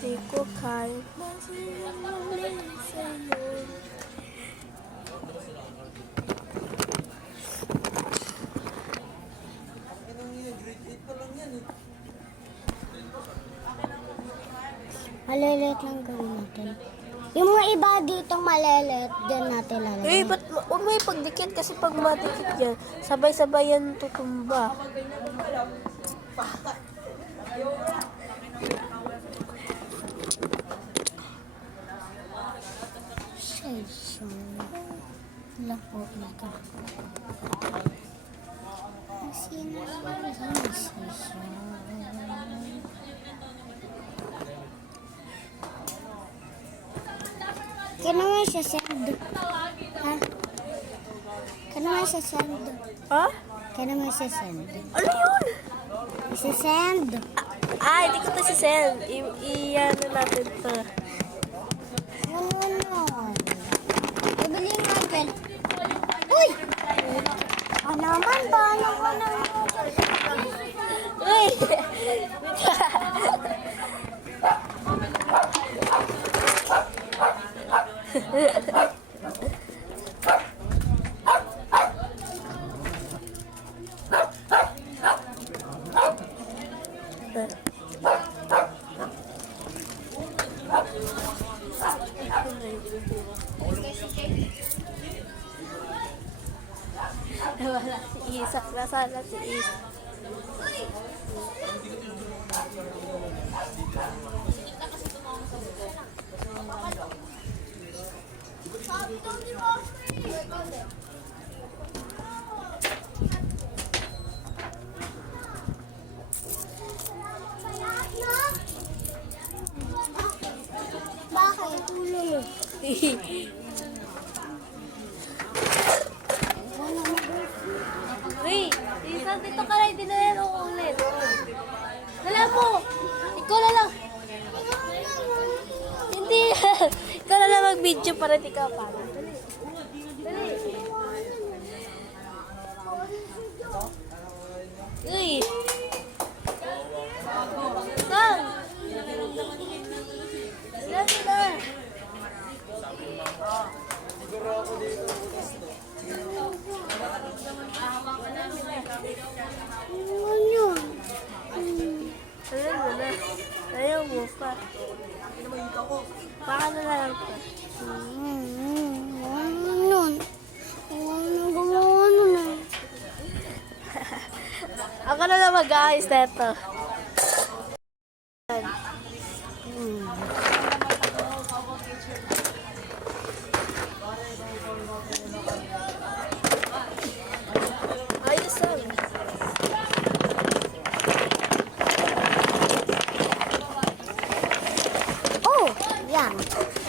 Di ko kahit masayang muli sa'yo. Malilit lang gawin natin. Yung mga iba dito malilit, din natin lalagyan. Eh, ba't huwag mo ipagdikit kasi pag madikit yan, sabay-sabay yan tutumba. Session. Lako na ka. Sino yung session? Kaya naman siya send. Ha? Kaya naman siya send. Ha? Kaya naman siya send. Ano yun? Siya send. Hindi ko to sisend. I-ano natin to. Ano? Ibili natin. Uy! Ano naman ba? Ano ba naman? Uy! Wala si Isak. Nasaan si Isak? Bakit? Tuloy. Uy! Isak, dito ka lang. Hindi na yan ulit. Wala mo! Ikaw na lang. Hindi. Ikaw na lang mag-video para di ka para. Dali. Dali. Uy! Sang! Dali na. Ano yun? Alam mo na. Ayaw mo pa. Baka na lang pa. Ano nun? Ano gumawa nun eh? Ako na lang mag-aayos na ito. Ayos lang. Oh! Yan.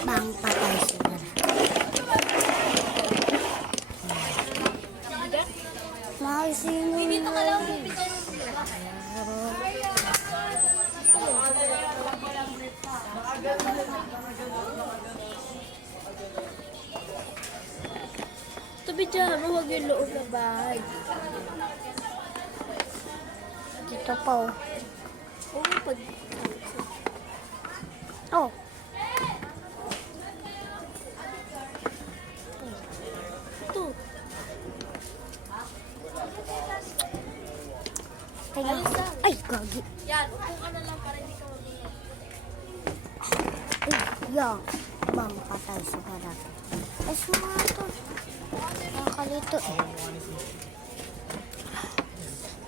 Bang patay siguro. Maisino yun. Dito ka lang. Tabi dyan, huwag yung loob ng bahay. Dito pa oh. Oo, pag... Oh. Ito. Tingnan ko. Ay, gagi. Yan, upo ka na lang para hindi ka mag-iyak. Ay, yan. Bang patay siguro. Ay, suma ito. Nakakalito eh.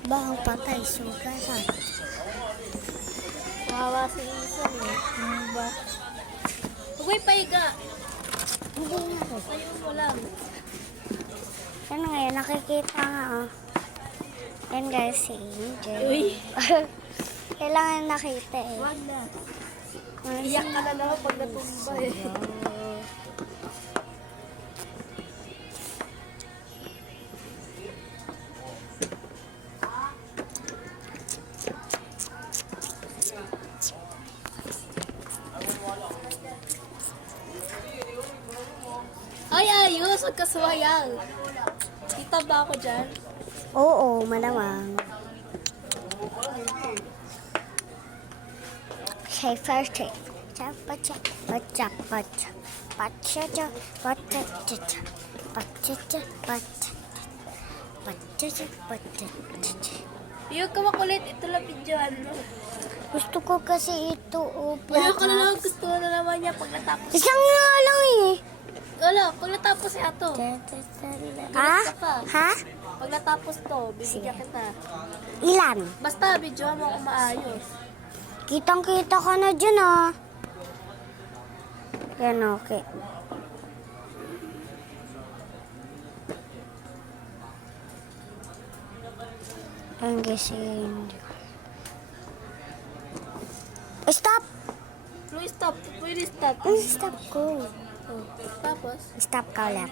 Bang patay siguro. Kawawa si Isa eh. Ano ba? Huwag may pahiga. Hindi nga eh. Tayo mo lang. Yan ngayon, nakikita nga oh. Yan guys, si Angel. Uy. Kailangan nakita eh. Wag na. Ay, Iyak ka na naman pag natumba eh. Ay, ayos. Huwag ka sumayang. Kita ba ako dyan? Oo, malamang. Okay, first take. pacha, pacha, pacha, pacha, pacha, pacha, pacha, pacha, pacha, pacha, pacha, pacha. Yung ka makulit, ito lang videoan mo. Gusto ko kasi ito, oh, Ayaw ka na plata. lang, gusto na naman niya pag natapos. Isang nga lang eh. Wala, pag natapos siya to. Ah? Ha? Pag natapos to, bibigyan kita. Ilan? Basta, videoan mo kung maayos. Kitang-kita ka na dyan, ah. Yan, okay. Ang gising. Stop! No, stop. Pwede stop. Stop ko. Oh, tapos? Stop ka ulit.